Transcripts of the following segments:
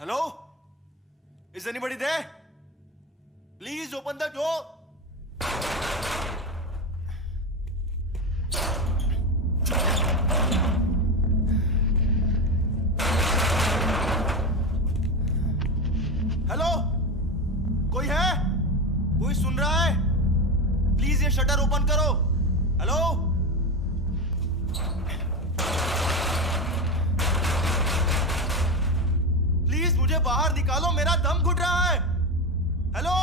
Hello? Is anybody there? Please open the door. Hello, कोई है? कोई सुन रहा है? प्लीज ये शटर ओपन करो. हेलो? प्लीज मुझे बाहर निकालो, मेरा दम घुट रहा है. Hello?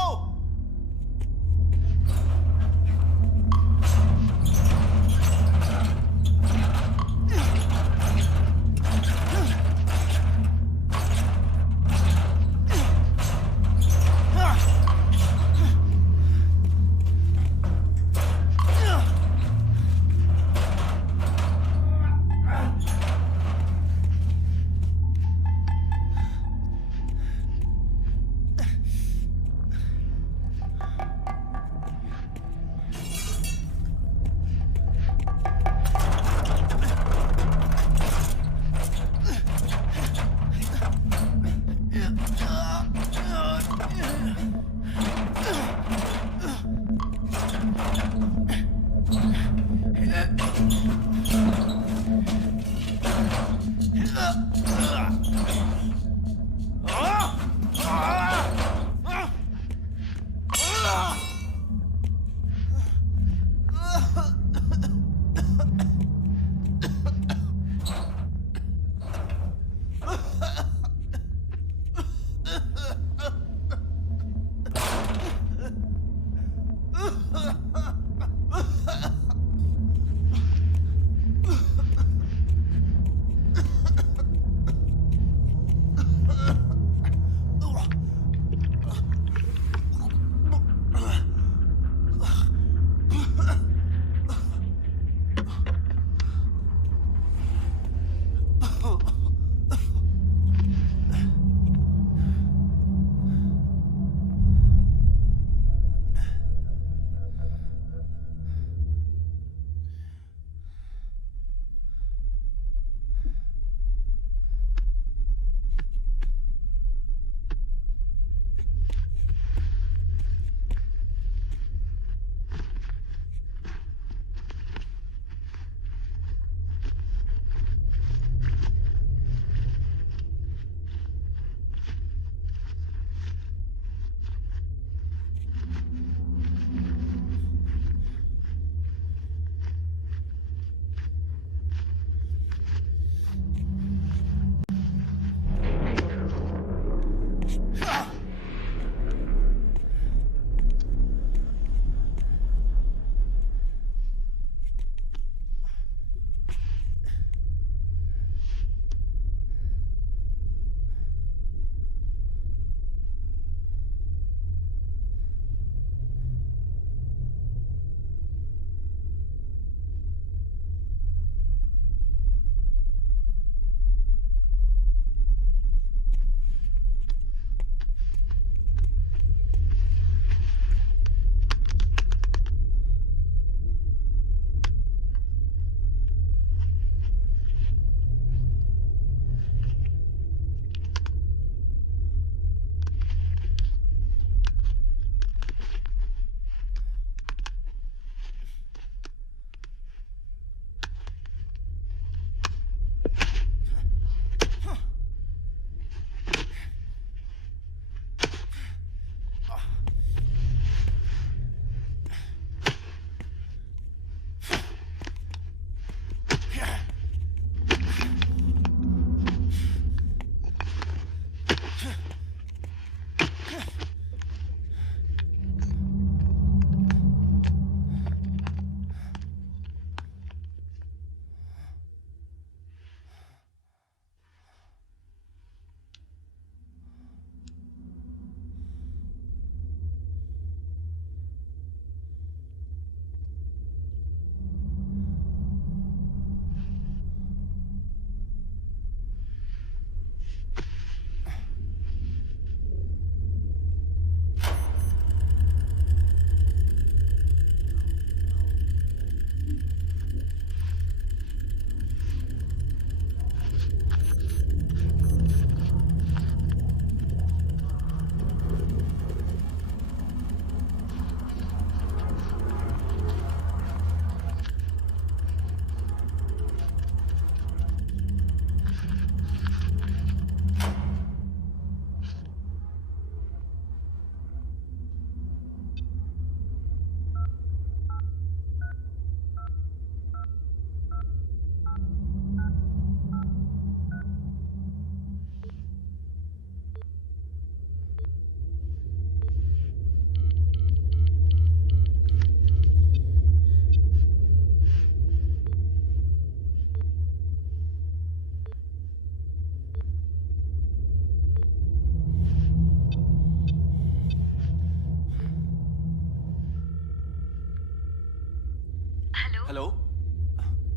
Hello?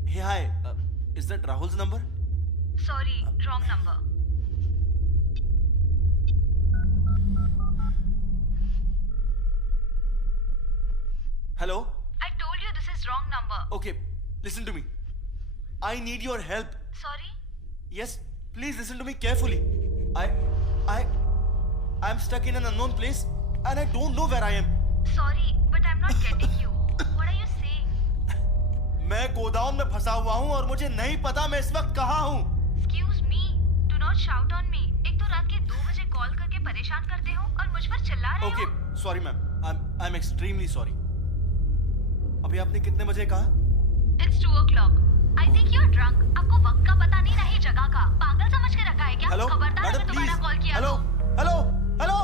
Hey, hi. Is that Rahul's number? Sorry, wrong number. Hello? I told you this is wrong number. Okay, listen to me. I need your help. Sorry? Yes, please listen to me carefully. I, I'm stuck in an unknown place and I don't know where I am. Sorry, but I'm not getting you. What are you saying? मैं गोदाम में फंसा हुआ हूँ और मुझे नहीं पता मैं इस वक्त कहाँ हूँ. Excuse me. Do not shout on me. एक तो रात के 2 बजे कॉल करके परेशान करते हो और मुझ पर चिल्ला रहे Okay, हो. sorry ma'am. I'm extremely sorry. अभी आपने कितने बजे कहा? It's 2 o'clock. I think you're drunk. आपको वक्त का पता नहीं, नहीं जगह का. पागल समझ के रखा है क्या? Hello? खबरदार Madam, अगर दोबारा please. कॉल किया Hello? तो. Hello? Hello?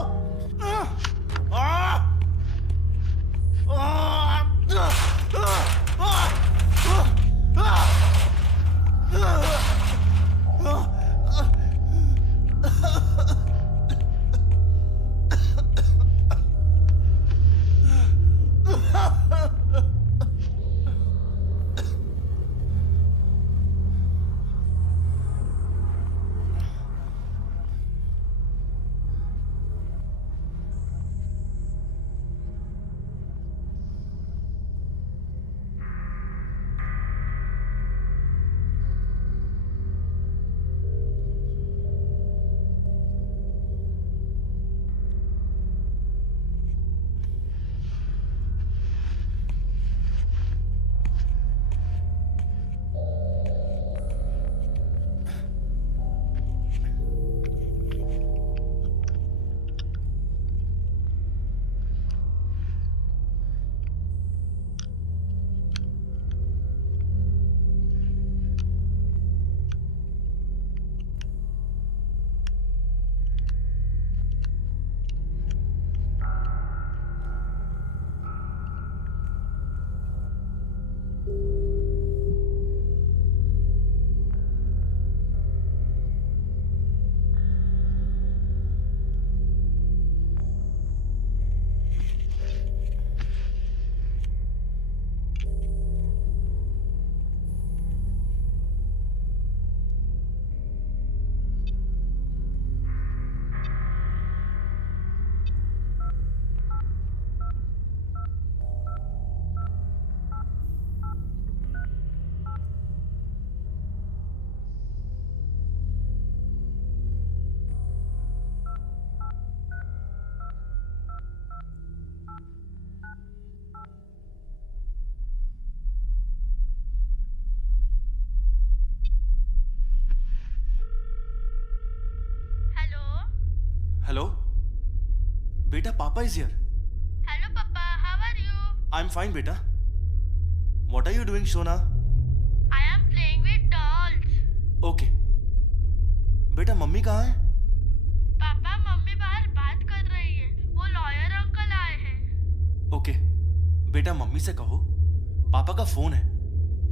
Hello? Beta, Papa is here. Hello, Papa. How are you? I'm fine, beta. What are you doing, Shona? I am playing with dolls. Okay. बेटा mummy कहाँ है? Papa mummy बाहर बात कर रही है. वो लॉयर अंकल आए हैं. ओके. बेटा मम्मी से कहो पापा का फोन है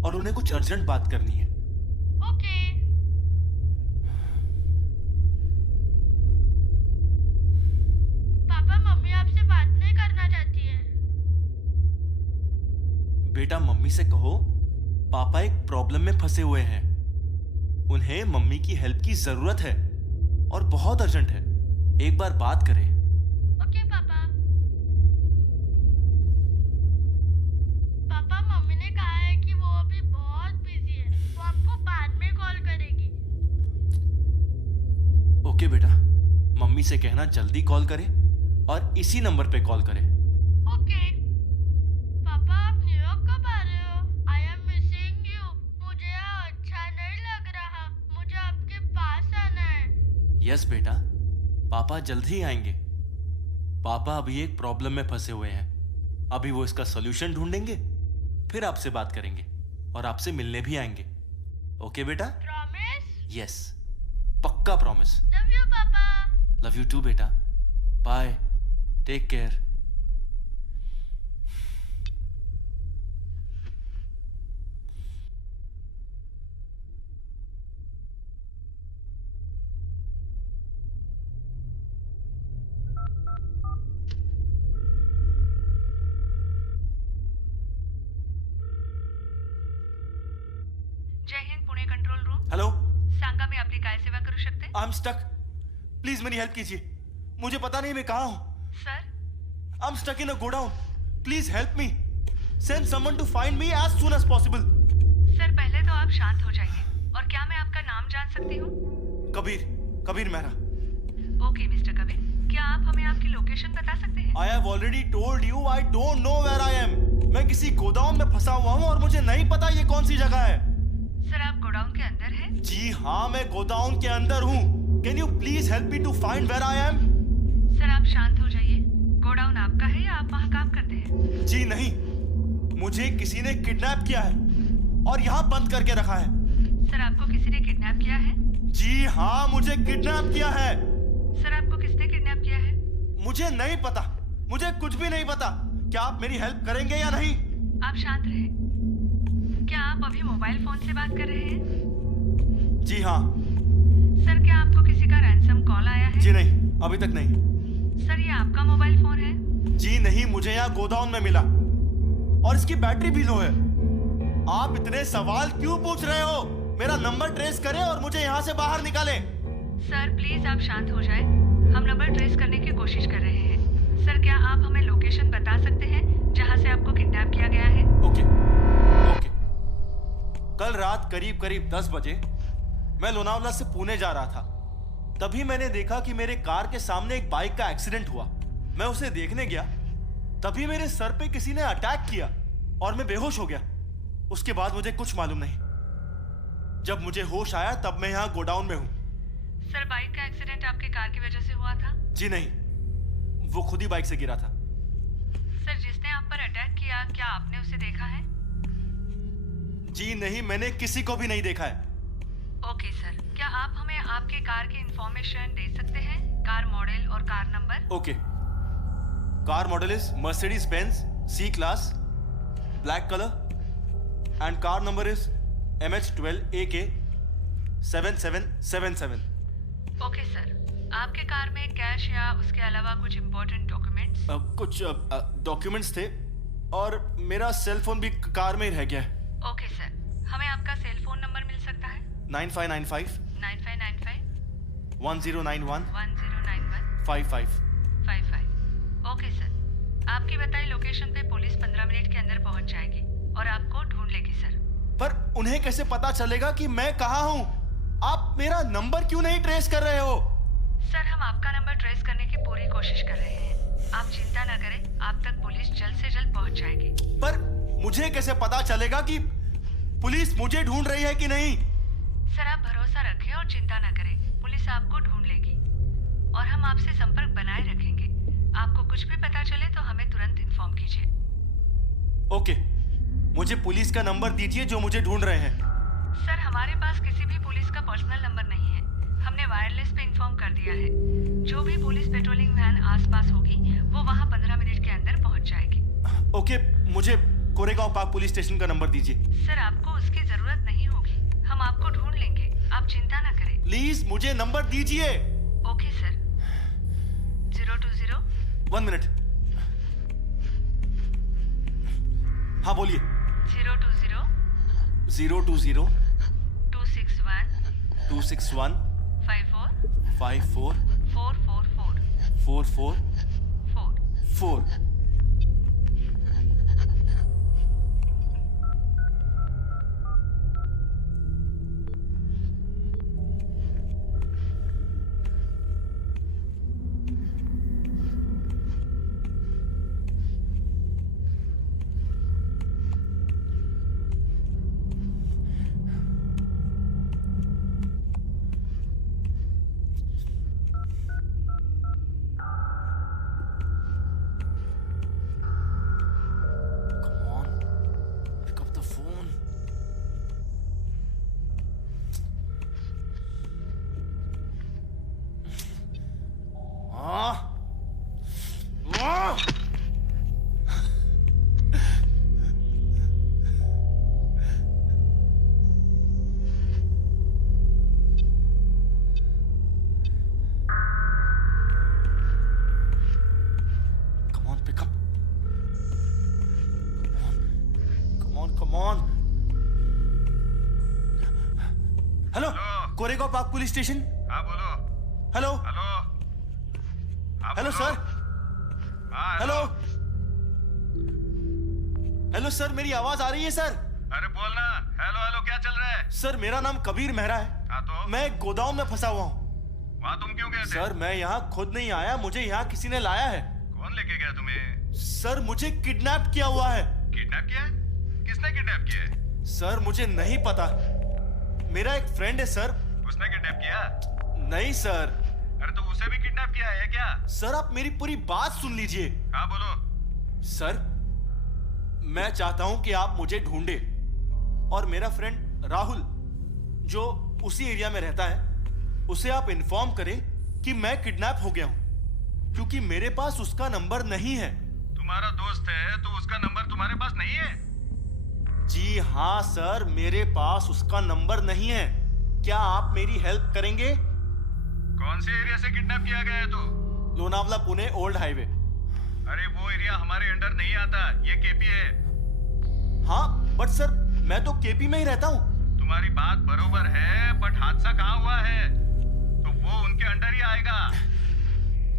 और उन्हें कुछ अर्जेंट बात करनी है. ओके. पापा मम्मी आपसे बात नहीं करना चाहती है. बेटा मम्मी से कहो पापा एक प्रॉब्लम में फंसे हुए हैं. उन्हें मम्मी की हेल्प की जरूरत है और बहुत अर्जेंट है. एक बार बात करें. ओके पापा. पापा मम्मी ने कहा है कि वो अभी बहुत बिजी है. वो आपको बाद में कॉल करेगी. ओके बेटा मम्मी से कहना जल्दी कॉल करे और इसी नंबर पे कॉल करे. ओके. पापा आप न्यूयॉर्क कब आ रहे हो? I am missing you. मुझे यहाँ अच्छा नहीं लग रहा. मुझे आपके पास आना है. यस बेटा पापा जल्द ही आएंगे. पापा अभी एक प्रॉब्लम में फंसे हुए हैं. अभी वो इसका सॉल्यूशन ढूंढेंगे फिर आपसे बात करेंगे और आपसे मिलने भी आएंगे. ओके बेटा? प्रॉमिस? यस पक्का promise. Love you papa. Love you too बेटा. बाय. Take care. करू शकते? आई एम स्टक, प्लीज मेरी हेल्प कीजिए, मुझे पता नहीं मैं कहाँ हूँ। Sir, I am stuck in a godown, please help me, send someone to find me as soon as possible. Sir पहले तो आप शांत हो जाइए, और क्या मैं आपका नाम जान सकती हूँ? कबीर, कबीर मेहरा। ओके मिस्टर कबीर, क्या आप हमें आपकी लोकेशन बता सकते हैं? I have already told you I don't know where I am. मैं किसी गोदाम में फंसा हुआ हूँ और मुझे नहीं पता ये कौन सी जगह है। सर आप गोडाउन के अंदर हैं? जी हाँ, मैं गोदाउन के अंदर हूँ। Can you please help me to find where I am? Sir आप शांत हो जाइए, गोडाउन आपका है या आप वहाँ काम करते हैं? जी नहीं, मुझे किसी ने किडनैप किया है और यहाँ बंद करके रखा है। सर आपको किसी ने किडनैप किया है? जी हाँ, मुझे किडनैप किया है। सर आपको किसने किडनैप किया है? मुझे नहीं पता, मुझे कुछ भी नहीं पता। क्या आप मेरी हेल्प करेंगे या नहीं? आप शांत रहें। क्या आप अभी मोबाइल फोन से बात कर रहे हैं? जी हाँ। सर क्या आपको किसी का रैंसम कॉल आया है? जी नहीं, अभी तक नहीं। सर ये आपका मोबाइल फोन है? जी नहीं, मुझे यहाँ गोदाउन में मिला और इसकी बैटरी भी लो है। आप इतने सवाल क्यों पूछ रहे हो? मेरा नंबर ट्रेस करें और मुझे यहाँ से बाहर निकालें। सर प्लीज आप शांत हो जाएं। हम नंबर ट्रेस करने की कोशिश कर रहे हैं। सर क्या आप हमें लोकेशन बता सकते हैं जहाँ से आपको किडनैप किया गया है? ओके। कल रात करीब करीब 10 बजे मैं लोनावला से पुणे जा रहा था। तभी मैंने देखा कि मेरे कार के सामने एक बाइक का एक्सीडेंट हुआ। मैं उसे देखने गया, तभी मेरे सर पे किसी ने अटैक किया और मैं बेहोश हो गया। उसके बाद मुझे कुछ मालूम नहीं। जब मुझे होश आया तब मैं यहाँ गोडाउन में हूँ। सर बाइक का एक्सीडेंट आपके कार की वजह से हुआ था? जी नहीं, वो खुद ही बाइक से गिरा था। सर जिसने आप पर अटैक किया, क्या आपने उसे देखा है? जी नहीं, मैंने किसी को भी नहीं देखा है। ओके सर, क्या आप हमें आपके कार की इंफॉर्मेशन दे सकते हैं? कार मॉडल और car number? Okay. Car model is Mercedes Benz C class, black color, and car number is MH12AK 7777। Okay sir, आपके कार में कैश या उसके अलावा कुछ इम्पोर्टेंट डॉक्यूमेंट्स? कुछ डॉक्यूमेंट्स थे और मेरा सेल फोन भी कार में ही रह गया है। ओके सर, हमें आपका सेल फोन नंबर मिल सकता है? 9595 9595 1091 1091 55। 55। ओके सर, आपकी बताई लोकेशन पे पुलिस 15 मिनट के अंदर पहुंच जाएगी और आपको ढूंढ लेगी सर। पर उन्हें कैसे पता चलेगा कि मैं कहाँ हूँ? आप मेरा नंबर क्यों नहीं ट्रेस कर रहे हो? सर हम आपका नंबर ट्रेस करने की पूरी कोशिश कर रहे हैं। आप चिंता न करें, आप तक पुलिस जल्द से जल्द पहुंच जाएगी। पर मुझे कैसे पता चलेगा कि पुलिस मुझे ढूंढ रही है कि नहीं? सर आप भरोसा रखें और चिंता न करें, पुलिस आपको ढूंढ लेगी और हम आपसे संपर्क बनाए रखेंगे। आपको कुछ भी पता चले तो हमें तुरंत इन्फॉर्म कीजिए। ओके, मुझे पुलिस का नंबर दीजिए जो मुझे ढूंढ रहे हैं। सर हमारे पास किसी भी पुलिस का पर्सनल नंबर नहीं है, हमने वायरलेस पे इन्फॉर्म कर दिया है। जो भी पुलिस पेट्रोलिंग वैन आसपास होगी वो वहाँ 15 मिनट के अंदर पहुँच जाएगी। ओके, मुझे कोरेगांव पार्क पुलिस स्टेशन का नंबर दीजिए। सर आपको उसकी जरूरत नहीं होगी, हम आपको ढूंढ लेंगे, आप चिंता न करें। प्लीज मुझे नंबर दीजिए। Okay sir, 020 1 minute. हाँ बोलिए। 020 020 261 261 54 54 444 444 4। Koregaon park police station. Hello बोलो। सर। हाँ हेलो हेलो सर, मेरी आवाज आ रही है सर? अरे बोलना। हेलो हेलो, क्या चल रहा है? सर मेरा नाम कबीर मेहरा है। हाँ तो मैं एक गोदाम में फंसा हुआ हूँ। वहाँ तुम क्यों गए थे? सर मैं यहाँ खुद नहीं आया, मुझे यहाँ किसी ने लाया है। कौन लेके गया तुम्हें? सर मुझे किडनैप किया हुआ है। किडनैप किया है? किसने किडनैप किया है? सर मुझे नहीं पता, मेरा एक फ्रेंड है सर। उसने किडनैप किया? नहीं सर। अरे तो उसे भी किडनैप किया है क्या? सर आप मेरी पूरी बात सुन लीजिए। हाँ बोलो। सर मैं चाहता हूं कि आप मुझे ढूंढे और मेरा फ्रेंड राहुल जो उसी एरिया में रहता है उसे आप इन्फॉर्म करें कि मैं किडनैप हो गया हूं, क्योंकि मेरे पास उसका नंबर नहीं है। तुम्हारा दोस्त है तो उसका नंबर तुम्हारे पास नहीं है? जी हाँ सर, मेरे पास उसका नंबर नहीं है। क्या आप मेरी हेल्प करेंगे? कौन से एरिया से किडनैप किया गया है तू? Lonavala Pune old highway. अरे वो एरिया हमारे अंडर नहीं आता, ये केपी है। हाँ बट सर मैं तो केपी में ही रहता हूँ। तुम्हारी बात बरोबर है, बट हादसा कहाँ हुआ है तो वो उनके अंडर ही आएगा।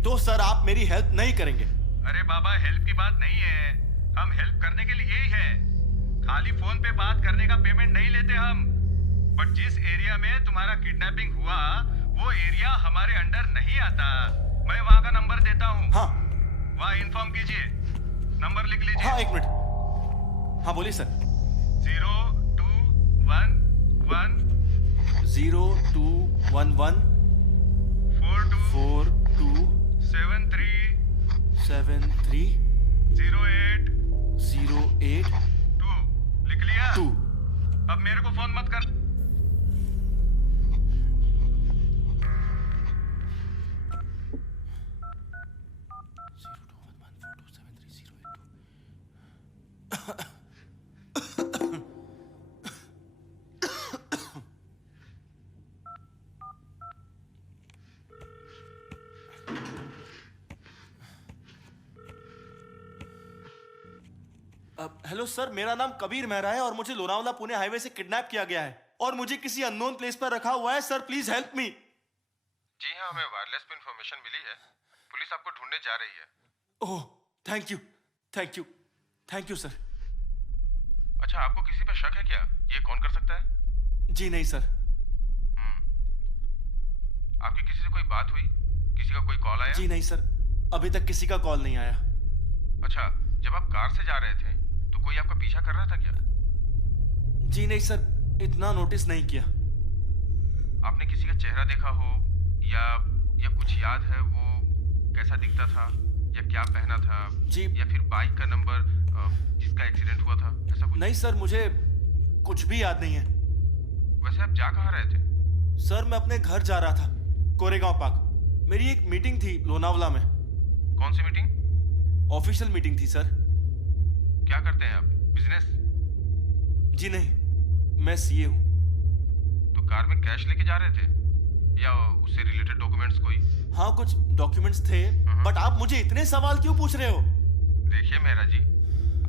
तो सर आप मेरी हेल्प नहीं करेंगे? अरे बाबा, हेल्प की बात नहीं है, हम हेल्प करने के लिए ही है। खाली फोन पे बात करने का पेमेंट नहीं लेते हम। बट जिस एरिया में तुम्हारा किडनैपिंग हुआ वो एरिया हमारे अंडर नहीं आता। मैं वहाँ का नंबर देता हूँ। हाँ वहाँ इन्फॉर्म कीजिए। नंबर लिख लीजिए। हाँ एक मिनट। हाँ बोलिए सर। 0211 0211 42 42 73 73 08 08 2 लिख लिया? 2। अब मेरे को फोन मत कर। हेलो सर, मेरा नाम कबीर मेहरा है और मुझे लोनावला पुणे हाईवे से किडनैप किया गया है और मुझे किसी अननोन प्लेस पर रखा हुआ है। Sir please help me. जी हाँ, हमें वायरलेस पे इंफॉर्मेशन मिली है। पुलिस आपको ढूंढने जा रही है। Oh thank you thank you thank you sir. अच्छा, आपको किसी पे शक है क्या? ये कौन कर सकता है? जी नहीं सर। आपकी किसी से कोई बात हुई? किसी का कोई कॉल आया? जी नहीं सर, अभी तक किसी का कॉल नहीं आया। अच्छा, जब आप कार से जा रहे थे तो कोई आपका पीछा कर रहा था क्या? जी नहीं सर, इतना नोटिस नहीं किया। आपने किसी का चेहरा देखा हो या कुछ याद है वो कैसा दिखता था या क्या पहना था? जी। या फिर बाइक का नंबर जिसका एक्सीडेंट हुआ था, ऐसा कुछ? नहीं सर, मुझे कुछ भी याद नहीं है। वैसे आप जा कहाँ रहे थे? सर मैं अपने घर जा रहा था, कोरेगांव पार्क। मेरी एक मीटिंग थी लोनावला में। कौन सी मीटिंग? ऑफिशियल मीटिंग थी सर। क्या करते हैं आप? बिजनेस? जी नहीं, मैं सीए हूँ। तो कार में कैश लेके जा रहे थे या उससे रिलेटेड डॉक्यूमेंट्स कोई? हाँ कुछ डॉक्यूमेंट्स थे। बट आप मुझे इतने सवाल क्यों पूछ रहे हो? देखिए मेहरा जी,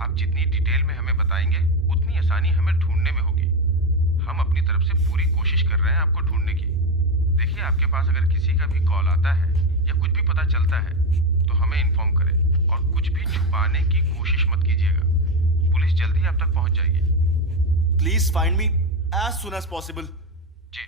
आप जितनी डिटेल में हमें बताएंगे उतनी आसानी हमें ढूंढने में होगी। हम अपनी तरफ से पूरी कोशिश कर रहे हैं आपको ढूंढने की। देखिए, आपके पास अगर किसी का भी कॉल आता है या कुछ भी पता चलता है तो हमें इन्फॉर्म करें और कुछ भी छुपाने की कोशिश मत कीजिएगा। पुलिस जल्दी आप तक पहुंच जाएगी। Please find me as soon as possible. जी।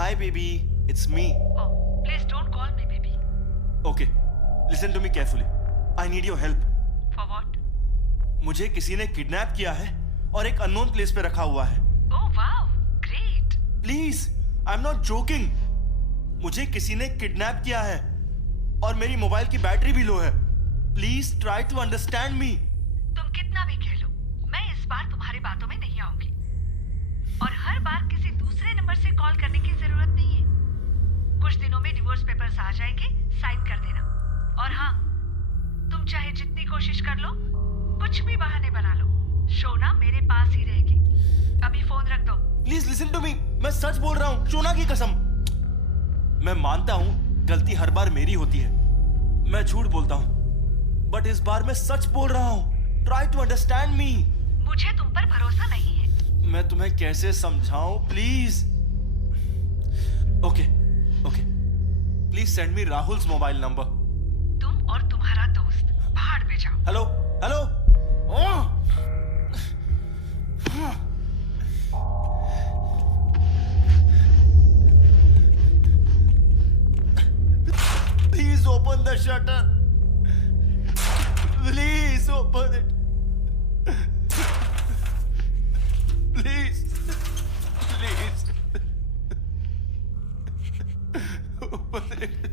hi baby, it's me. Oh, please don't call me baby. Okay, listen to me carefully. I need your help. For what? मुझे किसी ने किडनैप किया है और एक अननोन प्लेस पे रखा हुआ है. Oh wow, great. Please, I am not joking. मुझे किसी ने किडनैप किया है और मेरी मोबाइल की बैटरी भी लो है. Please try to understand me. तुम कितना भी कह लो, मैं इस बार तुम्हारी बातों में नहीं आऊंगी. और हर बार किसी दूसरे नंबर से कॉल करने की जरूरत नहीं है. कुछ दिनों में डिवोर्स पेपर्स आ जाएंगे, साइन कर देना. और हाँ, तुम चाहे जितनी कोशिश कर लो, कुछ भी बहाने बना लो, शोना मेरे पास ही रहेगी. अभी फोन रख दो. Please listen to me. मैं सच बोल रहा हूँ, शोना की कसम. मैं मानता हूँ गलती हर बार मेरी होती है. मैं झूठ बोलता हूँ, बट इस बार मैं सच बोल रहा हूँ. Try to understand me. मुझे तुम पर भरोसा नहीं है. मैं तुम्हें कैसे समझाऊं, please. Okay okay, please send me Rahul's mobile number. तुम और तुम्हारा दोस्त भाड़ में जाओ. Hello hello. Please open the shutter. Please open it. Please please open it.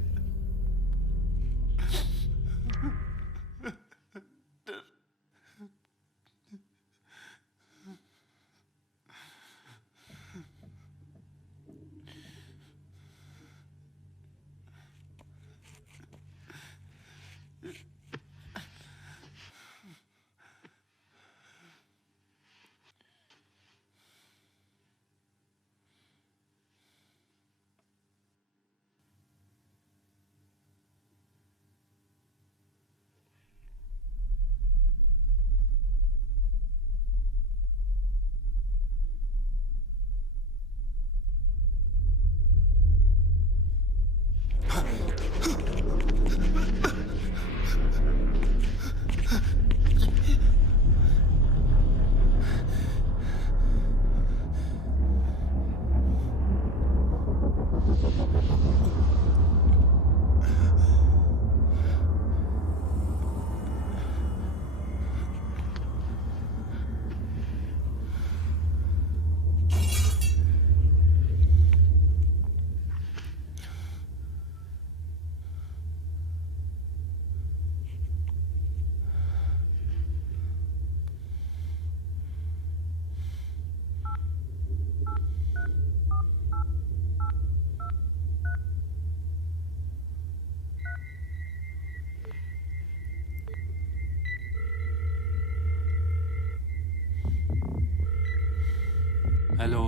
Hello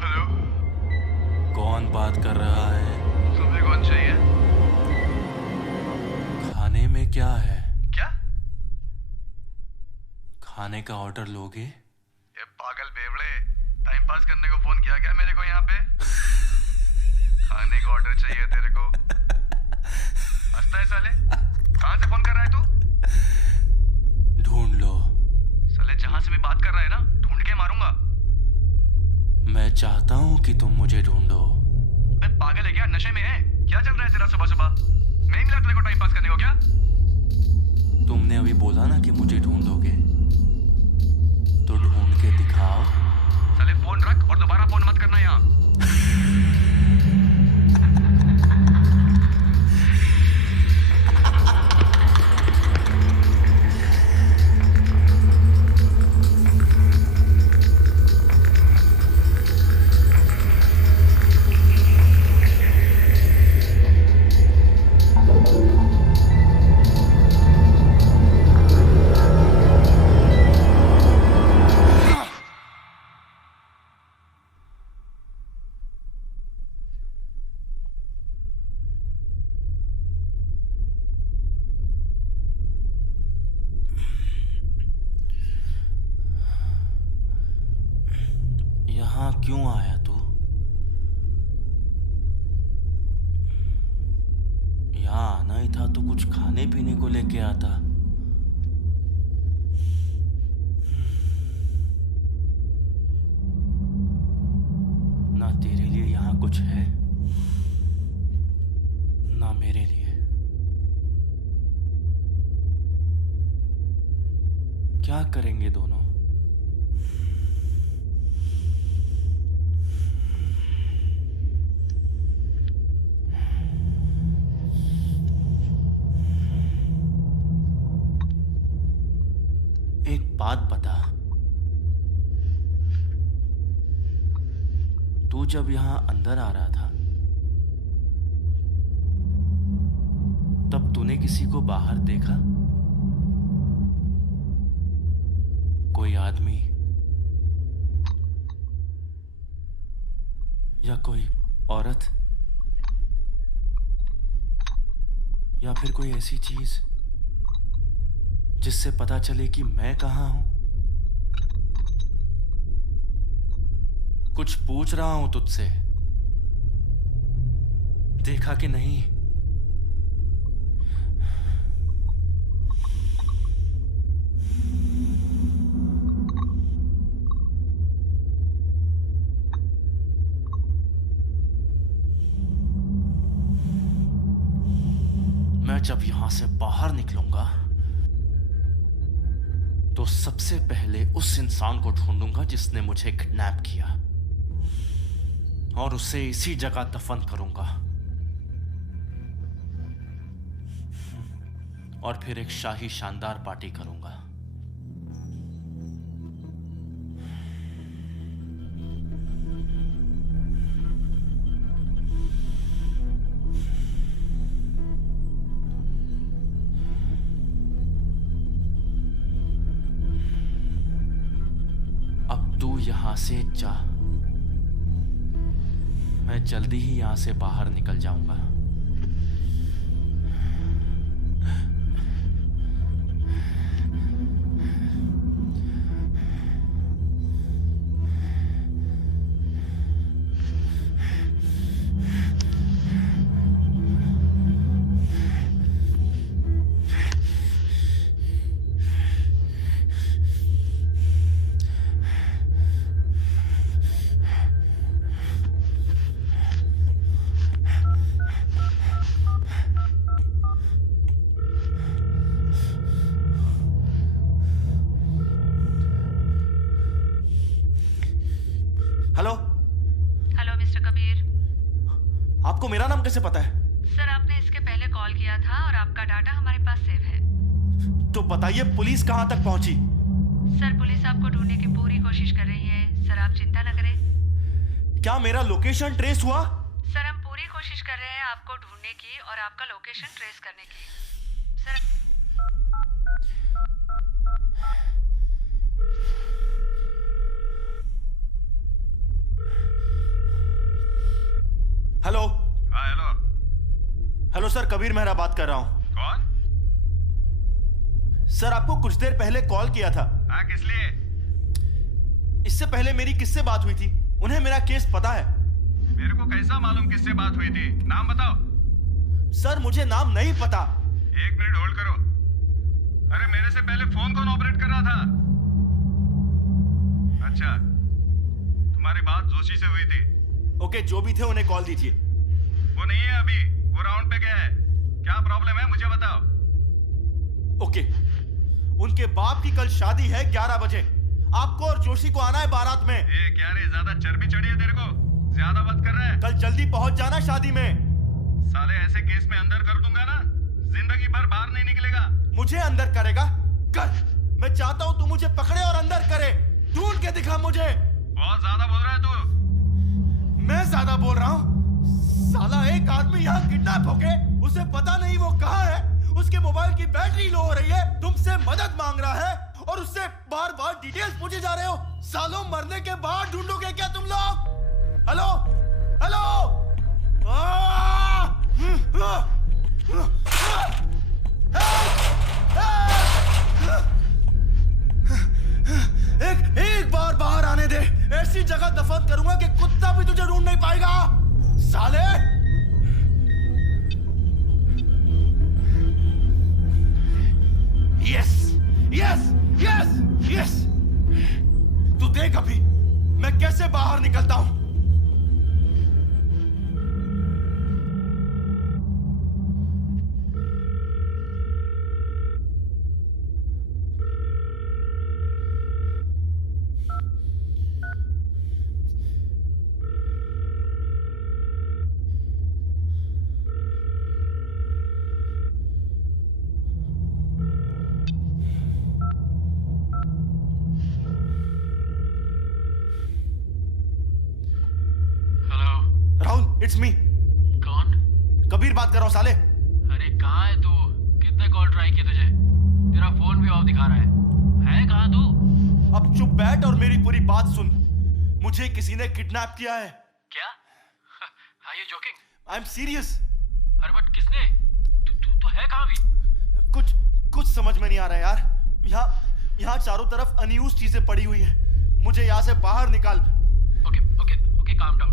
hello, कौन बात कर रहा है? तुम्हें कौन चाहिए? खाने में क्या है? क्या? खाने का ऑर्डर लोगे? ये पागल बेवड़े, टाइम पास करने को फोन किया क्या मेरे को यहाँ पे? खाने का ऑर्डर चाहिए तेरे को? हंसता है साले? कहाँ से फोन कर रहा है तू? ढूंढ लो. साले जहाँ से भी बात कर रहा है ना, ढूंढ के मारूंगा. मैं चाहता हूँ कि तुम मुझे ढूंढो. मैं पागल है क्या? नशे में है क्या? चल रहा है तेरा सुबह सुबह? नहीं मिला तेरे को टाइम पास करने को क्या? तुमने अभी बोला ना कि मुझे ढूंढोगे, तो ढूंढ के दिखाओ. साले फोन रख और दोबारा फोन मत करना यहाँ. यहाँ क्यों आया तू? यहाँ आना ही था तो कुछ खाने पीने को लेके आता. ना तेरे लिए कुछ है ना मेरे लिए। क्या करेंगे दोनों? एक बात बता, तू जब यहां अंदर आ रहा था तब तूने किसी को बाहर देखा? कोई आदमी या कोई औरत या फिर कोई ऐसी चीज जिससे पता चले कि मैं कहां हूं? कुछ पूछ रहा हूं तुझसे, देखा कि नहीं? मैं जब यहां से बाहर निकलूंगा तो सबसे पहले उस इंसान को ढूंढूंगा जिसने मुझे किडनैप किया और उसे इसी जगह दफन करूंगा और फिर एक शाही शानदार पार्टी करूंगा। यहां से जा, मैं जल्दी ही यहां से बाहर निकल जाऊंगा। Hello hello mister Kabir. आपको मेरा नाम कैसे पता है? सर आपने इसके पहले कॉल किया था और आपका डाटा हमारे पास सेव है। तो बताइए पुलिस कहां तक पहुंची? सर पुलिस आपको ढूंढने की पूरी कोशिश कर रही है। सर आप चिंता न करें। क्या मेरा लोकेशन ट्रेस हुआ? सर हम पूरी कोशिश कर रहे हैं आपको ढूंढने की और आपका लोकेशन ट्रेस करने की। Sir hello. हाँ hello. Hello sir, Kabir Mehra बात कर रहा हूं। कौन? सर आपको कुछ देर पहले कॉल किया था। हाँ किस लिए? इससे पहले मेरी किससे बात हुई थी? उन्हें मेरा केस पता है। मेरे को कैसा मालूम किससे बात हुई थी? नाम बताओ। सर मुझे नाम नहीं पता। 1 मिनट होल्ड करो। अरे मेरे से पहले फोन कौन ऑपरेट कर रहा था? अच्छा, तुम्हारी बात जोशी से हुई थी। ओके, जो भी थे उन्हें कॉल दीजिए। वो नहीं है अभी, वो राउंड पे गया है। क्या प्रॉब्लम है मुझे बताओ। ओके, उनके बाप की कल शादी है 11 बजे। आपको और जोशी को आना है बारात में। ये क्या रे, ज्यादा चर्बी चढ़ी है तेरे को? ज्यादा बात कर रहा है। कल जल्दी पहुंच जाना शादी में। साले ऐसे केस में अंदर कर दूंगा ना, जिंदगी भर बाहर नहीं निकलेगा। मुझे अंदर करेगा? कर। मैं चाहता हूं तू मुझे पकड़े और अंदर करे। ढूंढ के दिखा मुझे। बहुत ज्यादा बोल रहा है तू। मैं ज्यादा बोल रहा हूं? साला एक आदमी यहाँ किडनैप हो गए, उसे पता नहीं वो कहाँ है, उसके मोबाइल की बैटरी लो हो रही है, तुमसे मदद मांग रहा है और उससे बार बार डिटेल्स पूछे जा रहे हो। सालों मरने के बाद ढूंढोगे क्या तुम लोग? Hello hello. एक बार बाहर आने दे, ऐसी जगह दफन करूंगा कि कुत्ता भी तुझे ढूंढ नहीं पाएगा साले। Yes yes yes yes. तू देख अभी मैं कैसे बाहर निकलता हूं। It's me. कौन? कबीर बात कर रहा हूँ साले। अरे कहाँ है तू? कितने कॉल ट्राई किए तुझे? तेरा फोन भी ऑफ दिखा रहा है कहाँ तू? अब चुप बैठ और मेरी पूरी बात सुन। मुझे किसी ने किडनैप किया है। क्या? Are you joking? I am serious. अरे बट किसने? तू है कहाँ भी? कुछ समझ में नहीं आ रहा है यार। यहाँ चारों तरफ अनयूज्ड चीजें पड़ी हुई है। मुझे यहाँ से बाहर निकाल। Okay calm down.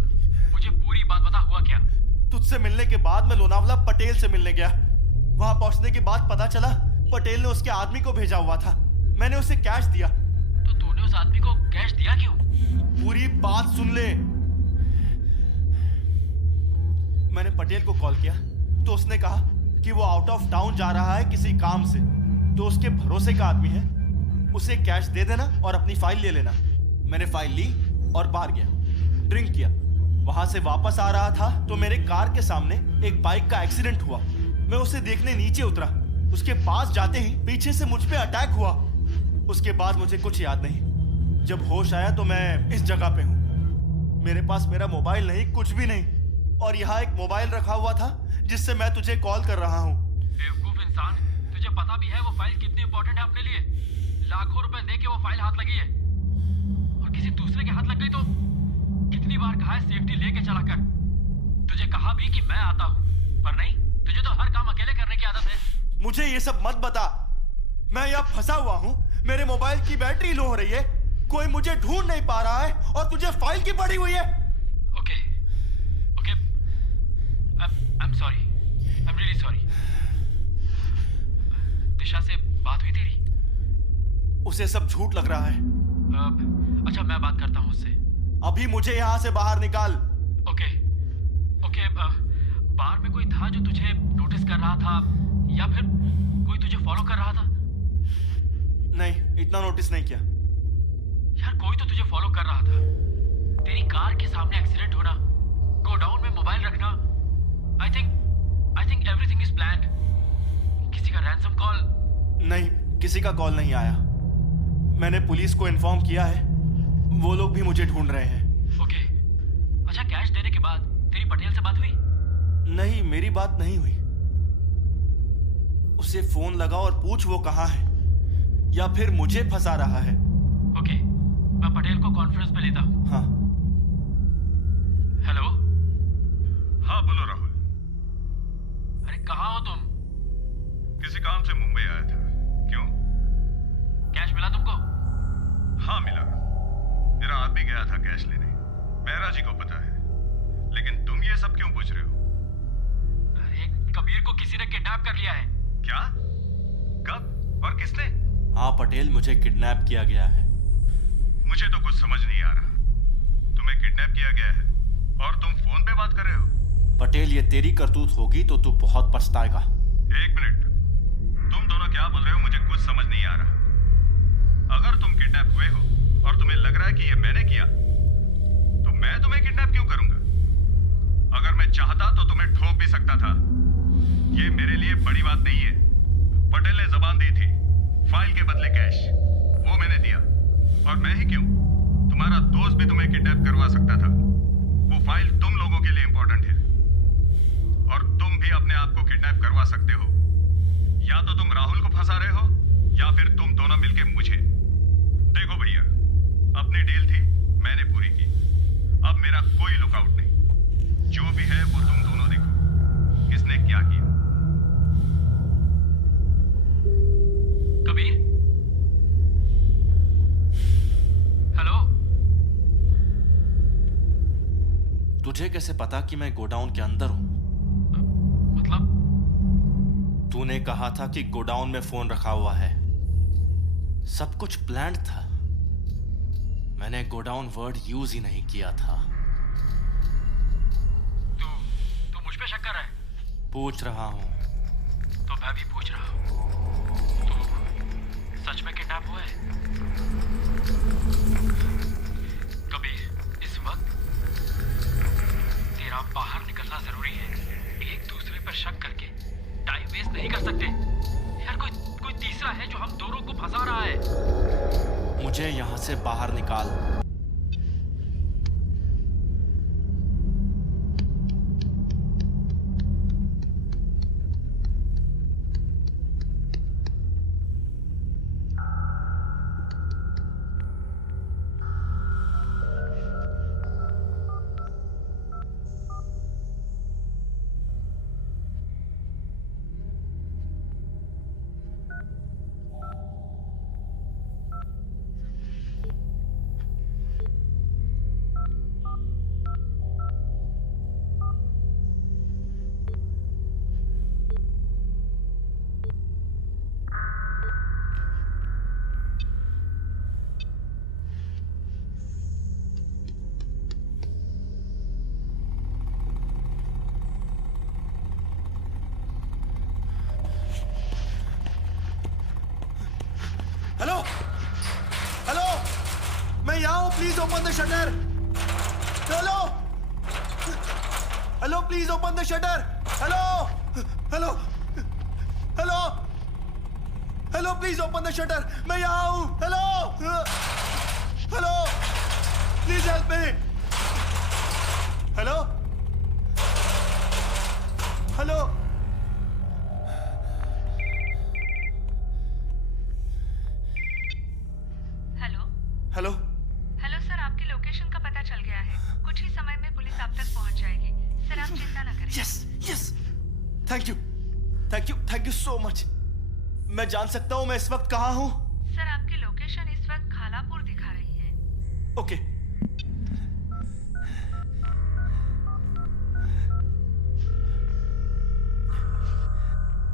मुझे पूरी बात बता, हुआ क्या? तुझसे मिलने के बाद मैं लोनावला पटेल से मिलने गया। वहां पहुंचने के बाद पता चला पटेल ने उसके आदमी को भेजा हुआ था। मैंने उसे कैश दिया। तो तूने उस आदमी को कैश दिया क्यों? पूरी बात सुन ले। मैंने पटेल को कॉल किया तो उसने कहा कि वो आउट ऑफ टाउन जा रहा है किसी काम से, तो उसके भरोसे का आदमी है, उसे कैश दे देना और अपनी फाइल ले लेना। मैंने फाइल ली और बाहर गया, ड्रिंक किया। वहां से वापस आ रहा था तो मेरे कार के सामने एक बाइक का एक्सीडेंट हुआ। मैं उसे देखने नीचे उतरा। उसके पास जाते ही पीछे से मुझ पे अटैक हुआ। उसके बाद मुझे कुछ याद नहीं। जब होश आया तो मैं इस जगह पे हूँ। मेरे पास मेरा मोबाइल नहीं, कुछ भी नहीं, और यहाँ एक मोबाइल रखा हुआ था जिससे मैं तुझे कॉल कर रहा हूँ। बेवकूफ इंसान, तुझे पता भी है वो फाइल कितनी इंपॉर्टेंट है अपने लिए? लाखों रुपए दे के वो फाइल हाथ लगी है, और किसी दूसरे के हाथ लग गई तो? कितनी बार कहा है सेफ्टी लेके चला कर। तुझे कहा भी कि मैं आता हूँ, पर नहीं, तुझे तो हर काम अकेले करने की आदत है। मुझे ये सब मत बता। मैं यहाँ फंसा हुआ हूँ, मेरे मोबाइल की बैटरी लो हो रही है, कोई मुझे ढूंढ नहीं पा रहा है, और तुझे फाइल की पड़ी हुई है। Okay I'm sorry, I'm really sorry। दिशा से बात हुई तेरी? उसे सब झूठ लग रहा है। अच्छा मैं बात करता हूँ उससे। अभी मुझे यहाँ से बाहर निकाल। ओके बार में कोई था जो तुझे नोटिस कर रहा था, या फिर कोई तुझे फॉलो कर रहा था? नहीं, इतना नोटिस नहीं किया। यार कोई तो तुझे फॉलो कर रहा था। तेरी कार के सामने एक्सीडेंट होना, गोडाउन में मोबाइल रखना, I think everything is planned। किसी का रैंसम कॉल? नहीं, किसी का कॉल नहीं आया। मैंने पुलिस को इन्फॉर्म किया है, वो लोग भी मुझे ढूंढ रहे हैं। ओके अच्छा कैश देने के बाद तेरी पटेल से बात हुई? नहीं, मेरी बात नहीं हुई। उसे फोन लगा और पूछ वो कहाँ है, या फिर मुझे फंसा रहा है। ओके मैं पटेल को कॉन्फ्रेंस पे लेता हूँ। हाँ। हेलो। हाँ बोलो राहुल। अरे कहाँ हो तुम? किसी काम से मुंबई आया था। क्यों? कैश मिला तुमको? हाँ मिला। मेरा आदमी गया था कैश लेने। मेहरा जी को पता है, लेकिन तुम ये सब क्यों पूछ रहे हो? अरे कबीर को किसी ने किडनैप कर लिया है। क्या? कब और किसने? हाँ पटेल, मुझे किडनैप किया गया है। मुझे तो कुछ समझ नहीं आ रहा। तुम्हें किडनैप किया गया है और तुम फोन पे बात कर रहे हो? पटेल, ये तेरी करतूत होगी तो तू बहुत पछताएगा। एक मिनट, तुम दोनों क्या बोल रहे हो? मुझे कुछ समझ नहीं आ रहा। अगर तुम किडनैप हुए हो और तुम्हें लग रहा है कि ये मैंने किया, तो मैं तुम्हें किडनैप क्यों करूंगा? अगर मैं चाहता तो तुम्हें ठोक भी सकता था। ये मेरे लिए बड़ी बात नहीं है। पटेल ने जबान दी थी, फाइल के बदले कैश, वो मैंने दिया। और मैं ही क्यों, तुम्हारा दोस्त भी तुम्हें किडनैप करवा सकता था। वो फाइल तुम लोगों के लिए इंपॉर्टेंट है, और तुम भी अपने आप को किडनैप करवा सकते हो। या तो तुम राहुल को फंसा रहे हो, या फिर तुम दोनों मिलके मुझे। देखो भैया, अपनी डील थी, मैंने पूरी की। अब मेरा कोई लुकआउट नहीं। जो भी है वो तुम दोनों देखो, किसने क्या किया। कबीर, हेलो। तुझे कैसे पता कि मैं गोडाउन के अंदर हूं? मतलब? तूने कहा था कि गोडाउन में फोन रखा हुआ है। सब कुछ प्लान्ड था। मैंने गोडाउन वर्ड यूज ही नहीं किया था। तू मुझ पे शक कर रहा है? पूछ रहा हूं। तो मैं भी पूछ रहा हूं, तू सच में किडनैप हुआ है? कबीर, इस वक्त तेरा बाहर निकलना जरूरी है। एक दूसरे पर शक करके टाइम वेस्ट नहीं कर सकते यार। कोई तीसरा है जो हम दोनों को फंसा रहा है। मुझे यहां से बाहर निकाल। Please open the shutter. Hello. Hello, please open the shutter. Hello. Hello. Hello. Hello, please open the shutter. मैं यहाँ हूँ. Hello. Hello. Please help me. Hello. Hello. Hello Hello. Hello sir, आपकी लोकेशन का पता चल गया है। कुछ ही समय में पुलिस आप तक पहुंच जाएगी। सर आप चिंता न करें। Yes. Yes. Thank you. Thank you. Thank you so much. मैं जान सकता हूँ मैं इस वक्त कहाँ हूँ? सर आपकी लोकेशन इस वक्त खालापुर दिखा रही है। ओके।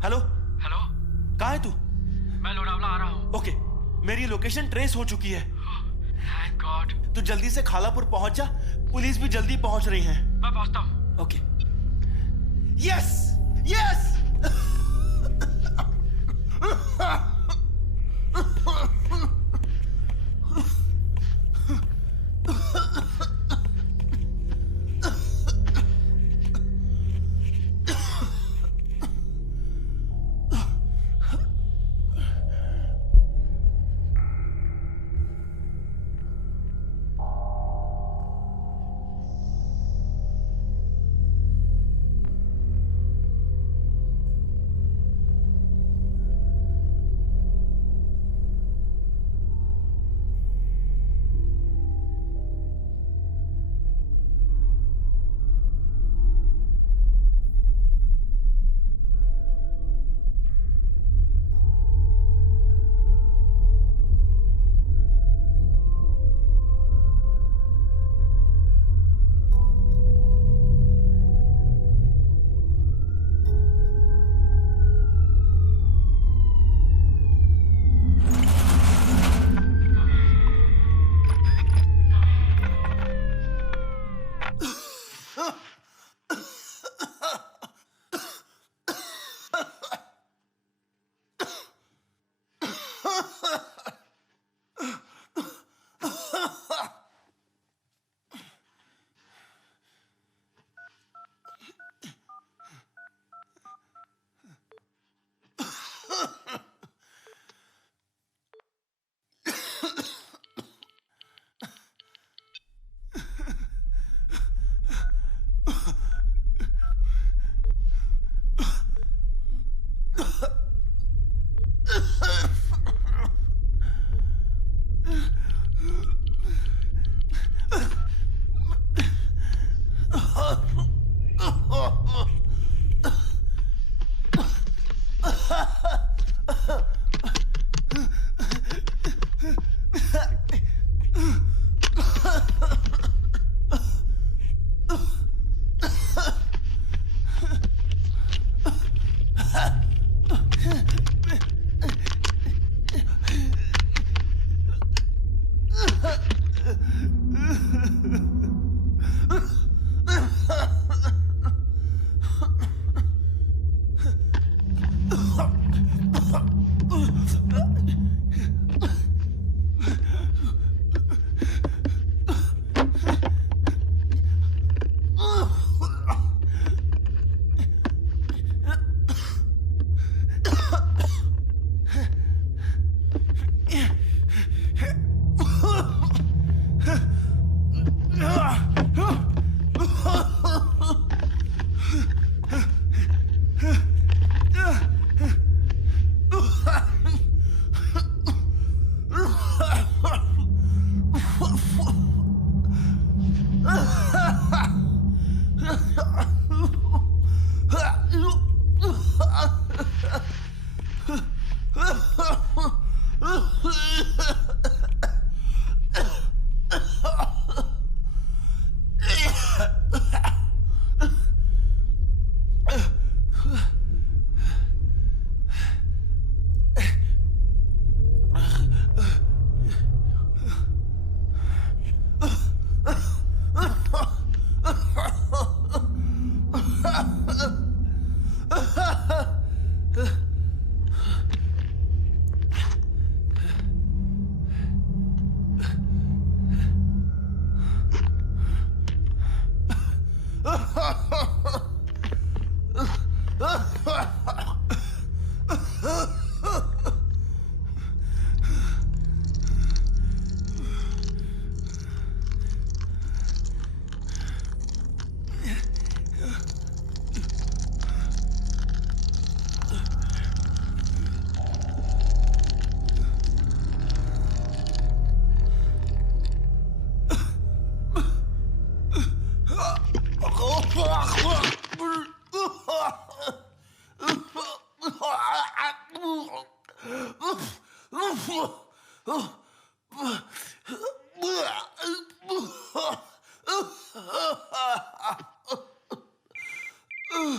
हेलो। हेलो, कहाँ है तू? मैं लोनावला आ रहा हूँ। ओके, मेरी लोकेशन ट्रेस हो चुकी है। Thank God. तू जल्दी से खालापुर पहुंच जा, पुलिस भी जल्दी पहुंच रही है। मैं पहुंचता हूँ। ओके। Yes yes.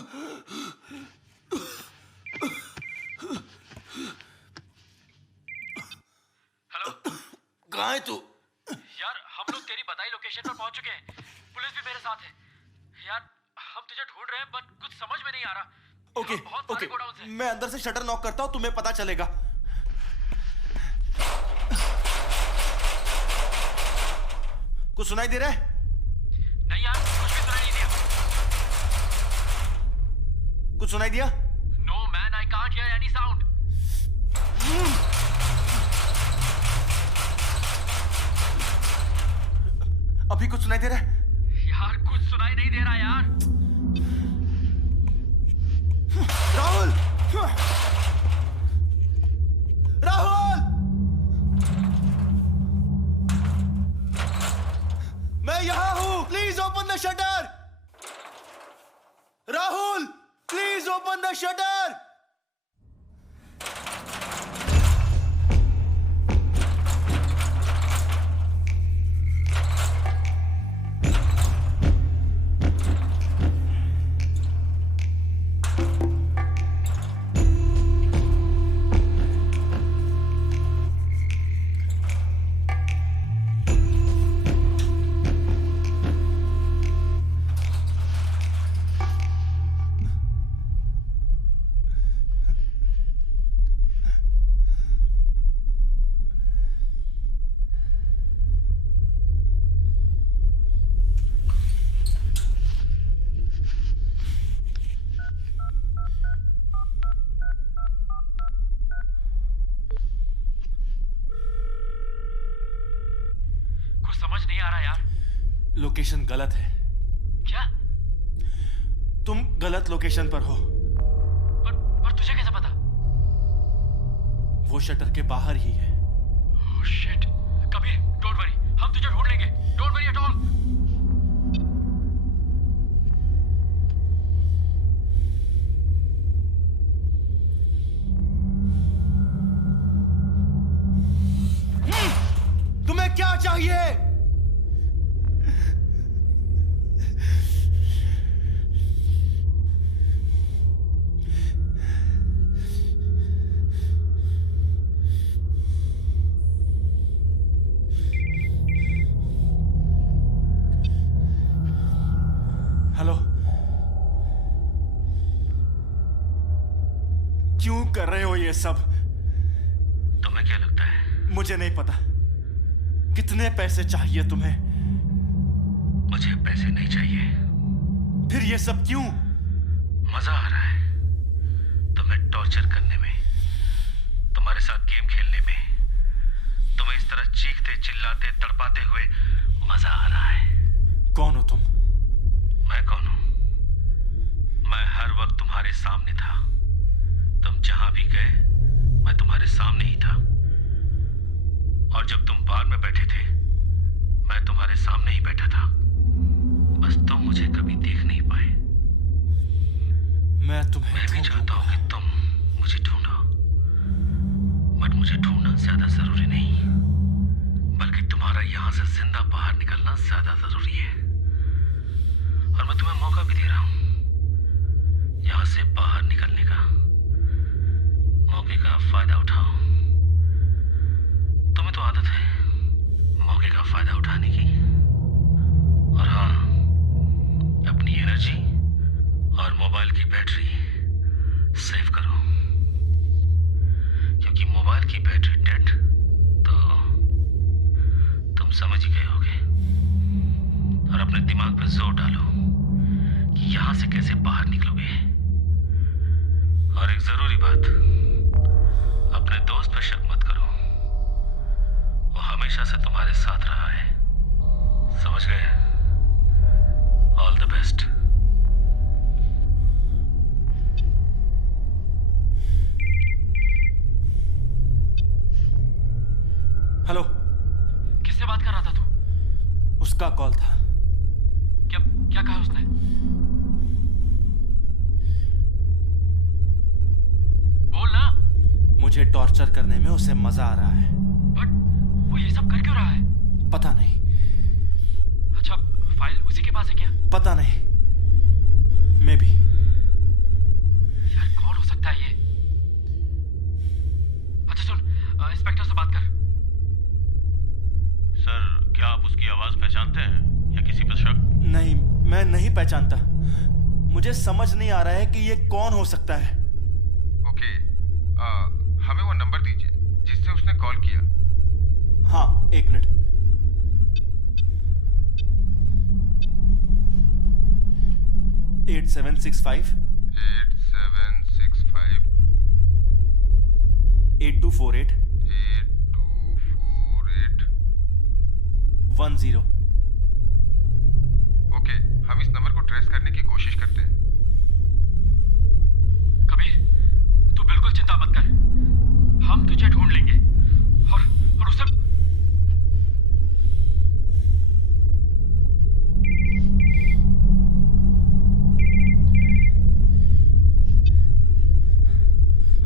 हेलो कहाँ है तू? यार, हम लोग तेरी बताई लोकेशन पर पहुंच चुके हैं। पुलिस भी मेरे साथ है। यार, हम तुझे ढूंढ रहे हैं, बट कुछ समझ में नहीं आ रहा। ओके यहाँ बहुत सारे ओके, गोडाउन्स हैं। मैं अंदर से शटर नॉक करता हूँ, तुम्हें पता चलेगा। कुछ सुनाई दे रहा है? नहीं यार, कुछ भी सुनाई नहीं दिया। कुछ सुनाई दिया? No man, I can't hear any sound. अभी कुछ सुनाई दे रहा है? यार, कुछ सुनाई नहीं दे रहा यार। राहुल! राहुल! मैं यहां हूं, please open the shutter. Rahul, please open the shutter. कुछ समझ नहीं आ रहा यार। लोकेशन गलत है। क्या? तुम गलत लोकेशन पर हो। पर तुझे कैसे पता? वो शटर के बाहर ही है। Oh shit. Kabir, don't worry, हम तुझे ढूंढ लेंगे। Don't worry at all. तुम्हें क्या चाहिए? हेलो, क्यों कर रहे हो ये सब? तुम्हें क्या लगता है? मुझे नहीं पता। कितने पैसे चाहिए तुम्हें? मुझे पैसे नहीं चाहिए। फिर ये सब क्यों? मजा आ रहा है तुम्हें टॉर्चर करने में, तुम्हारे साथ गेम खेलने में, तुम्हें इस तरह चीखते चिल्लाते तड़पाते हुए मजा आ रहा है। कौन हो तुम? मैं कौन हूं? मैं हर वक्त तुम्हारे सामने था। तुम जहां भी गए मैं तुम्हारे सामने ही था, और जब तुम बार में बैठे थे मैं तुम्हारे सामने ही बैठा था। बस तुम मुझे कभी देख नहीं पाए। मैं तुम्हें मैं भी चाहता हूं कि तुम मुझे ढूंढो, बट मुझे ढूंढना ज्यादा जरूरी नहीं, बल्कि तुम्हारा यहां से जिंदा बाहर निकलना ज्यादा जरूरी है। और मैं तुम्हें मौका भी दे रहा हूं यहां से बाहर निकलने का। मौके का फायदा उठाओ। तुम्हें तो आदत है मौके का फायदा उठाने की। और हाँ, अपनी एनर्जी और मोबाइल की बैटरी सेव करो, क्योंकि मोबाइल की बैटरी डेड तो तुम समझ ही गए होगे। और अपने दिमाग पर जोर डालो कि यहां से कैसे बाहर निकलोगे। और एक जरूरी बात, अपने दोस्त पर शक मत करो, वो हमेशा से तुम्हारे साथ रहा है। समझ गए? All the best. हेलो, किससे बात कर रहा था तू? उसका कॉल था। क्या क्या कहा उसने? बोल ना। मुझे टॉर्चर करने में उसे मजा आ रहा है। बट वो ये सब कर क्यों रहा है? पता नहीं। अच्छा, फाइल उसी के पास है क्या? पता नहीं। May be. पहचानता। मुझे समझ नहीं आ रहा है कि ये कौन हो सकता है। ओके, हमें वो नंबर दीजिए जिससे उसने कॉल किया। हाँ, एक मिनट। एट 765 8765 8248 8248 10। ओके, हम इस नंबर को ट्रेस करने की कोशिश करते हैं। कबीर, तू बिल्कुल चिंता मत कर, हम तुझे ढूंढ लेंगे और उसे।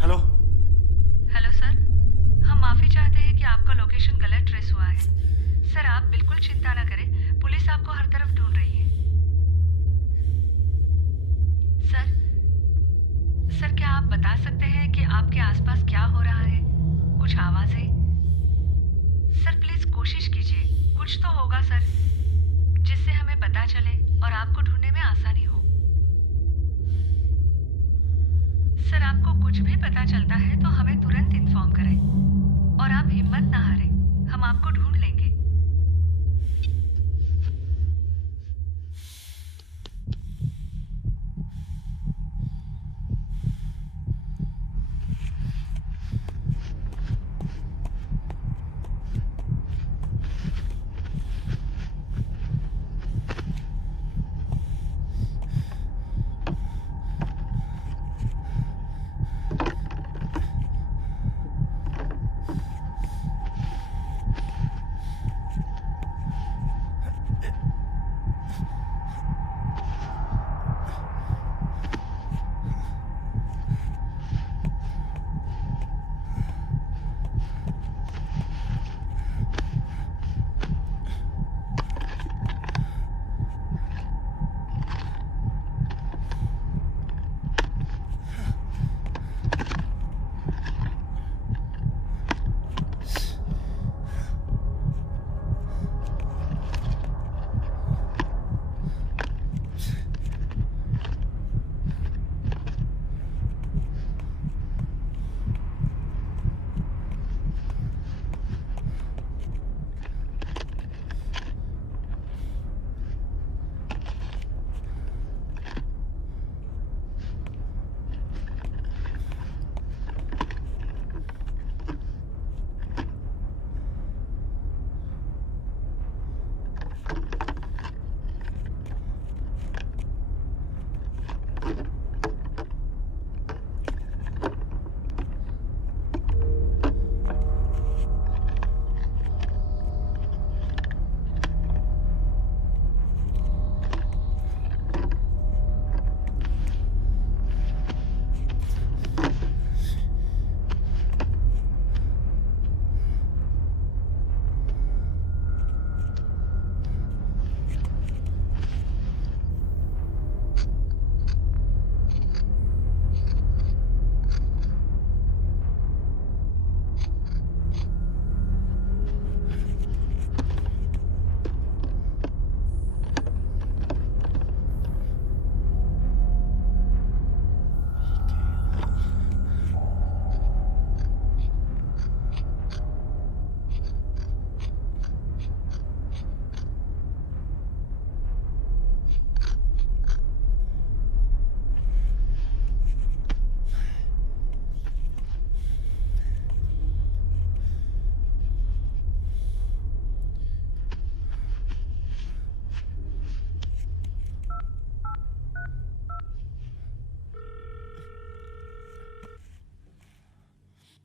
हेलो। हेलो सर, हम माफी चाहते हैं कि आपका लोकेशन गलत ट्रेस हुआ है। सर आप बिल्कुल चिंता ना करें, पुलिस आपको हर तरफ ढूंढ रही है। सर क्या आप बता सकते हैं कि आपके आसपास क्या हो रहा है? कुछ आवाजें? सर प्लीज कोशिश कीजिए, कुछ तो होगा सर, जिससे हमें पता चले और आपको ढूंढने में आसानी हो। सर आपको कुछ भी पता चलता है तो हमें तुरंत इन्फॉर्म करें और आप हिम्मत ना हारें, हम आपको ढूंढ लेंगे।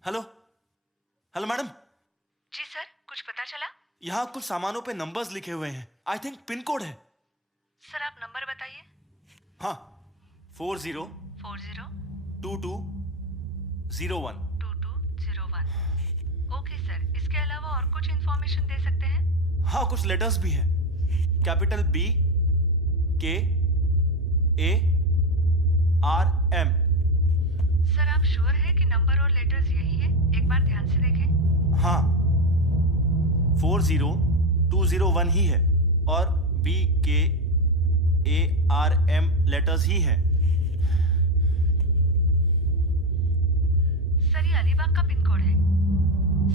हेलो। Hello madam. जी सर, कुछ पता चला? यहाँ कुछ सामानों पे नंबर्स लिखे हुए हैं। आई थिंक पिन कोड है। सर आप नंबर बताइए। हाँ, 40 40 2201। 2201। ओके सर, इसके अलावा और कुछ इन्फॉर्मेशन दे सकते हैं? हाँ, कुछ लेटर्स भी हैं। Capital B K A R M। Sir आप श्योर है कि नंबर और लेटर्स यही है? एक बार ध्यान से देखें। हाँ, 40201 ही है और B K ARM लेटर्स ही हैं। सर ये अलीबाग का पिन कोड है।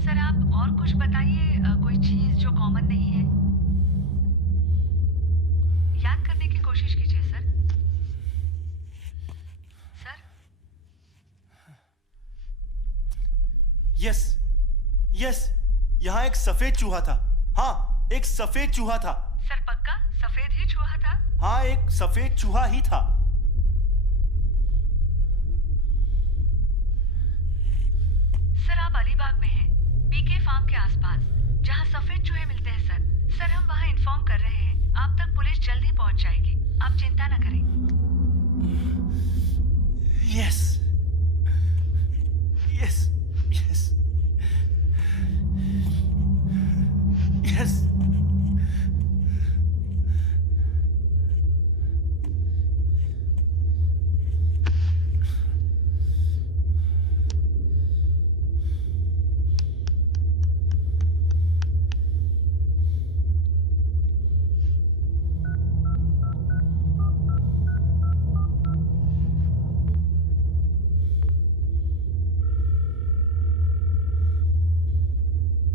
सर आप और कुछ बताइए, कोई चीज जो कॉमन नहीं है। याद करने की कोशिश कीजिए सर। सर यस यस, यहाँ एक सफेद चूहा था। हाँ, एक सफेद चूहा था। सर पक्का सफेद ही चूहा था? हाँ, एक सफेद चूहा ही था। सर आप अलीबाग में हैं, बीके फार्म के आसपास, जहाँ सफेद चूहे मिलते हैं सर। सर हम वहाँ इन्फॉर्म कर रहे हैं, आप तक पुलिस जल्दी पहुँच जाएगी, आप चिंता न करें। Yes yes yes yes.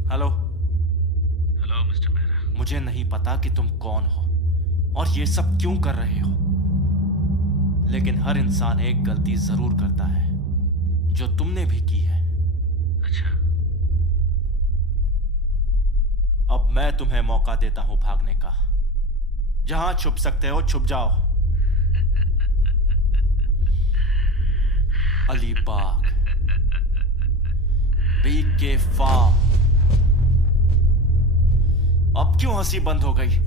Hello hello mister Mehra. मुझे नहीं पता कि तुम कौन हो और ये सब क्यों कर रहे हो, लेकिन हर इंसान एक गलती जरूर करता है, जो तुमने भी की है। अच्छा, अब मैं तुम्हें मौका देता हूं भागने का। जहां छुप सकते हो छुप जाओ। Alibag, BK farm. अब क्यों हंसी बंद हो गई?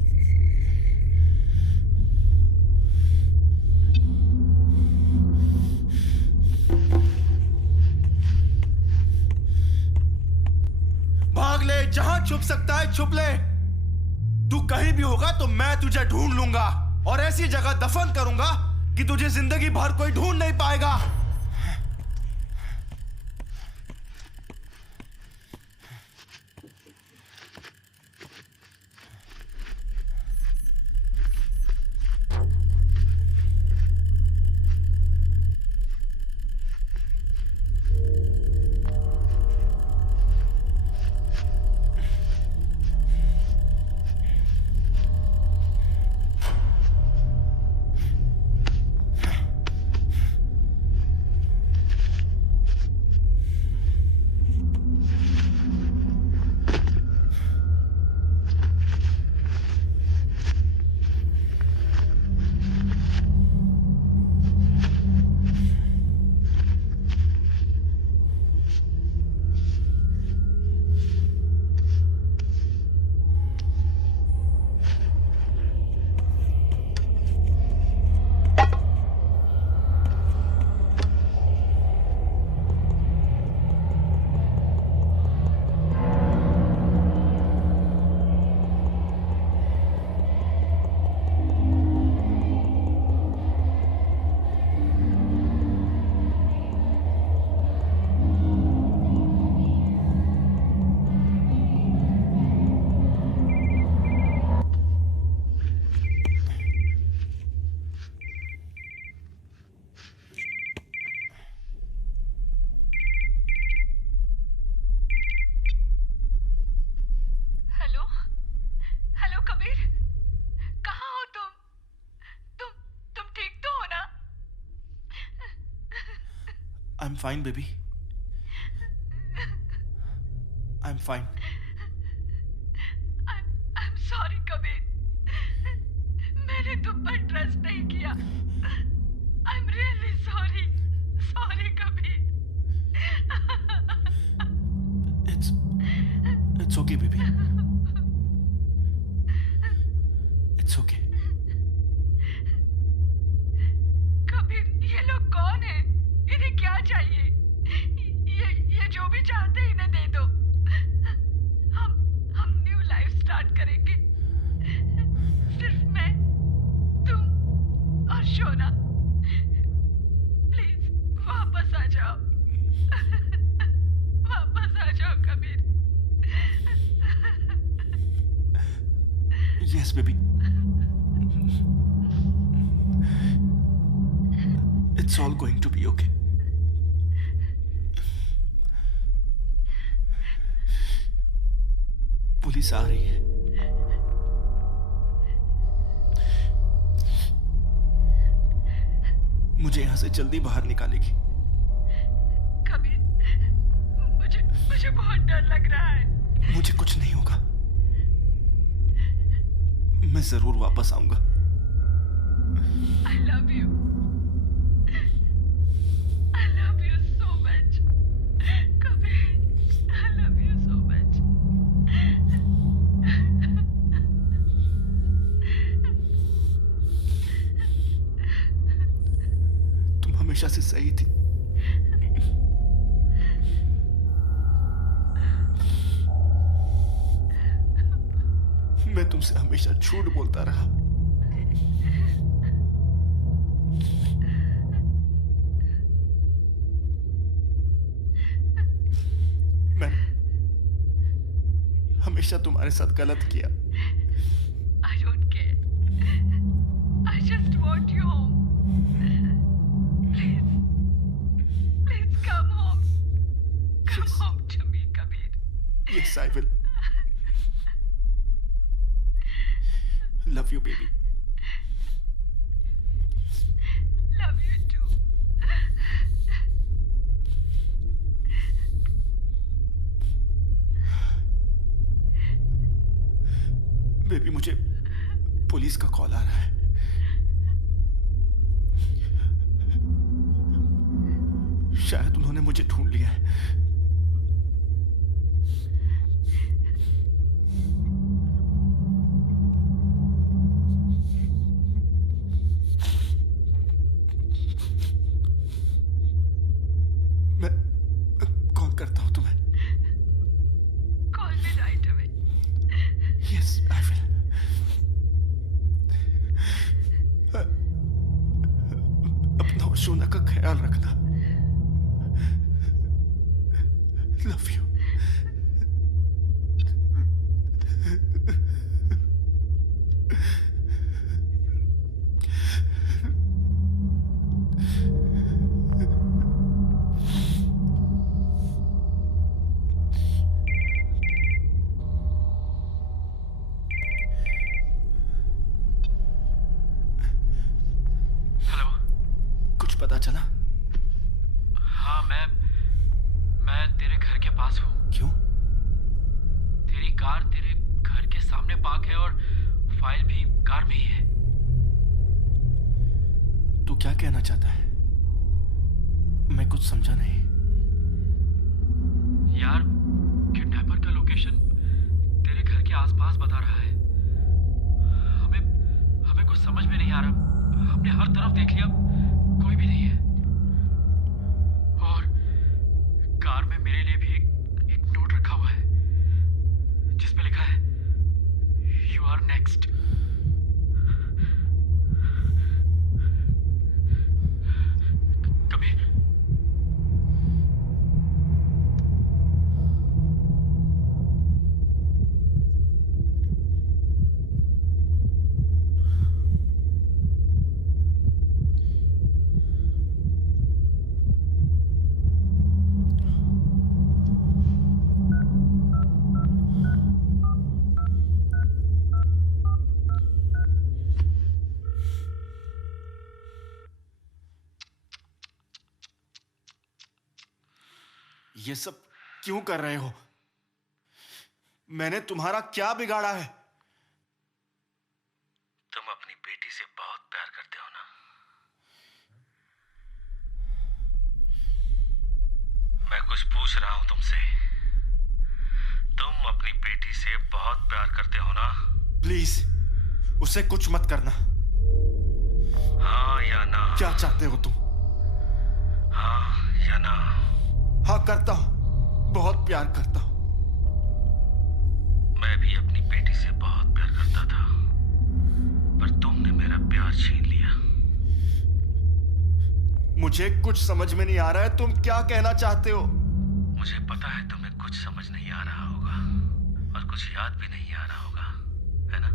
भाग ले, जहां छुप सकता है छुप ले। तू कहीं भी होगा तो मैं तुझे ढूंढ लूंगा और ऐसी जगह दफन करूंगा कि तुझे जिंदगी भर कोई ढूंढ नहीं पाएगा। I'm fine, baby. I'm fine. I'm sorry, Kabir. मैंने तुम पर ट्रस्ट नहीं किया. I'm really sorry. Sorry, Kabir. It's okay, baby. It's okay. Kabir, ये लोग कौन हैं? इन्हें क्या चाहिए? ये जो भी चाहते हैं इन्हें दे दो. हम न्यू लाइफ स्टार्ट करेंगे. सिर्फ मैं, तुम और शोना. प्लीज वापस आ जाओ. वापस आ जाओ Kabir. Yes, baby. It's all going to be okay. Police आ रही है. मुझे यहां से जल्दी बाहर निकालेगी. कबीर, मुझे बहुत डर लग रहा है. मुझे कुछ नहीं होगा. मैं जरूर वापस आऊंगा. I love you. I love you so much. Kabir, I love you so much. तुम हमेशा से सही थी. मैं तुमसे हमेशा झूठ बोलता रहा. मैं हमेशा तुम्हारे साथ गलत किया. I don't care. I just want you home. Please come home. Come Yes. home to me, Kabir. Yes, I will. Love you, baby. Love you too. Baby, मुझे पुलिस का कॉल आ रहा है. शायद उन्होंने मुझे ढूंढ लिया है. मैं कॉल करता हूं तुम्हें. Call me right away. Yes, I will. अपना और शोना का ख्याल रखना. Love you. हेलो. कुछ पता चला? हाँ, मैं तेरे घर के पास हूँ. क्यों? तेरी कार तेरे घर के सामने पार्क है और फाइल भी कार में ही है. तू क्या कहना चाहता है? मैं कुछ समझा नहीं. यार, किडनैपर का लोकेशन तेरे घर के आसपास बता रहा है. हमें कुछ समझ में नहीं आ रहा. हमने हर तरफ देख लिया, कोई भी नहीं है. और कार में मेरे लिए भी एक नोट रखा हुआ है जिसमें लिखा है, यू आर नेक्स्ट. कबीर, ये सब क्यों कर रहे हो? मैंने तुम्हारा क्या बिगाड़ा है? तुम अपनी बेटी से बहुत प्यार करते हो ना? मैं कुछ पूछ रहा हूं तुमसे. तुम अपनी बेटी से बहुत प्यार करते हो ना? प्लीज उसे कुछ मत करना. हाँ या ना? क्या चाहते हो तुम? हाँ या ना? हाँ, करता हूं. बहुत प्यार करता हूं. मैं भी अपनी बेटी से बहुत प्यार करता था, पर तुमने मेरा प्यार छीन लिया. मुझे कुछ समझ में नहीं आ रहा है. तुम क्या कहना चाहते हो? मुझे पता है तुम्हें कुछ समझ नहीं आ रहा होगा और कुछ याद भी नहीं आ रहा होगा, है ना?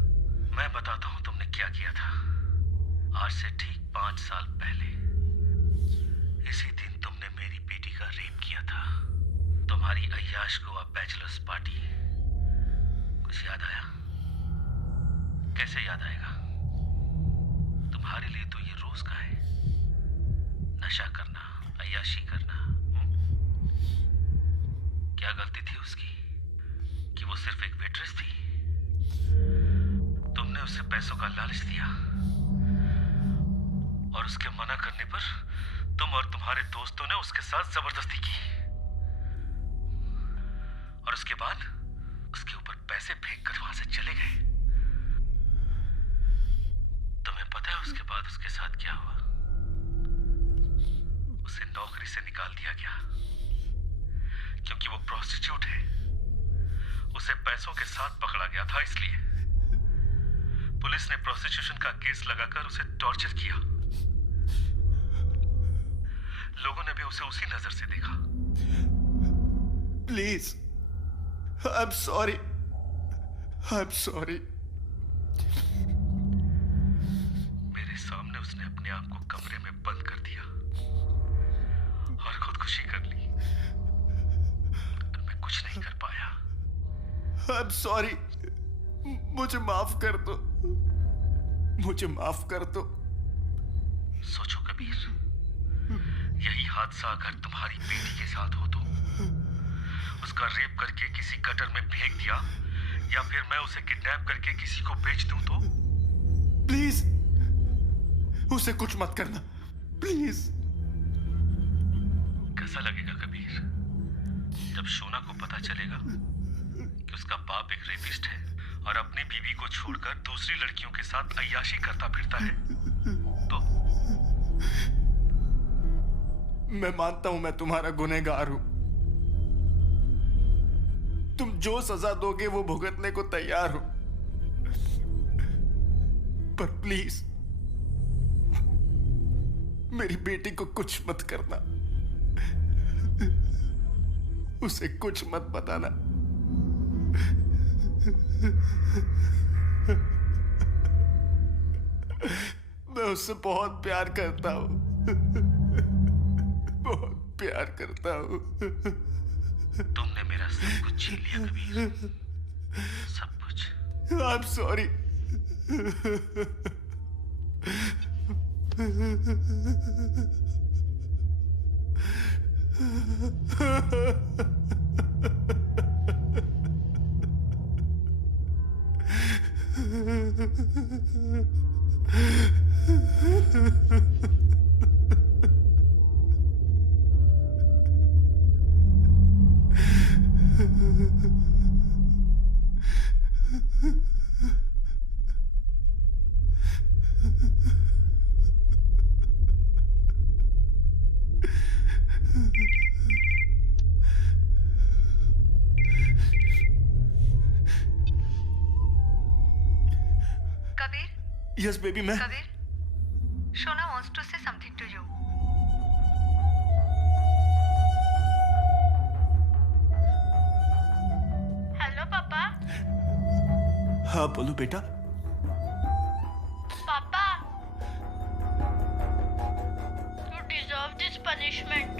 मैं बताता हूं तुमने क्या किया था. आज से ठीक 5 साल पहले तमाशा करना, अय्याशी करना। क्या गलती थी उसकी कि वो सिर्फ एक वेट्रेस थी? तुमने उसे पैसों का लालच दिया और उसके मना करने पर तुम और तुम्हारे दोस्तों ने उसके साथ जबरदस्ती की और उसके बाद उसके ऊपर पैसे फेंक कर वहां से चले गए। तुम्हें पता है उसके बाद उसके साथ क्या हुआ? उसे नौकरी से निकाल दिया गया क्योंकि वो प्रोस्टिट्यूट है। उसे पैसों के साथ पकड़ा गया था, इसलिए पुलिस ने प्रोस्टिट्यूशन का केस लगाकर उसे टॉर्चर किया। लोगों ने भी उसे उसी नजर से देखा। Please, I am sorry, I am sorry. मेरे सामने उसने अपने आप को कमरे में बंद कर दिया और खुदकुशी कर ली। मैं कुछ नहीं कर पाया। आई एम सॉरी, मुझे माफ कर दो, मुझे माफ कर दो। सोचो कबीर, यही हादसा अगर तुम्हारी बेटी के साथ हो तो उसका रेप करके किसी गटर में फेंक दिया या फिर मैं उसे किडनैप करके किसी को बेच दूं तो? प्लीज उसे कुछ मत करना, प्लीज। कैसा लगेगा कबीर जब शोना को पता चलेगा कि उसका बाप एक रेपिस्ट है और अपनी बीवी को छोड़कर दूसरी लड़कियों के साथ अय्याशी करता फिरता है? तो मैं मानता हूं मैं तुम्हारा गुनहगार हूं। तुम जो सजा दोगे वो भुगतने को तैयार हो, पर प्लीज मेरी बेटी को कुछ मत करना, उसे कुछ मत बताना। मैं उससे बहुत प्यार करता हूं, बहुत प्यार करता हूं। तुमने मेरा सब कुछ छीन लिया कबीर, सब कुछ। I am sorry. Kabir, yes baby, मैं Kabir, Shona wants to say something to you. Hello पापा। हाँ बोलो बेटा। पापा, you deserve this punishment.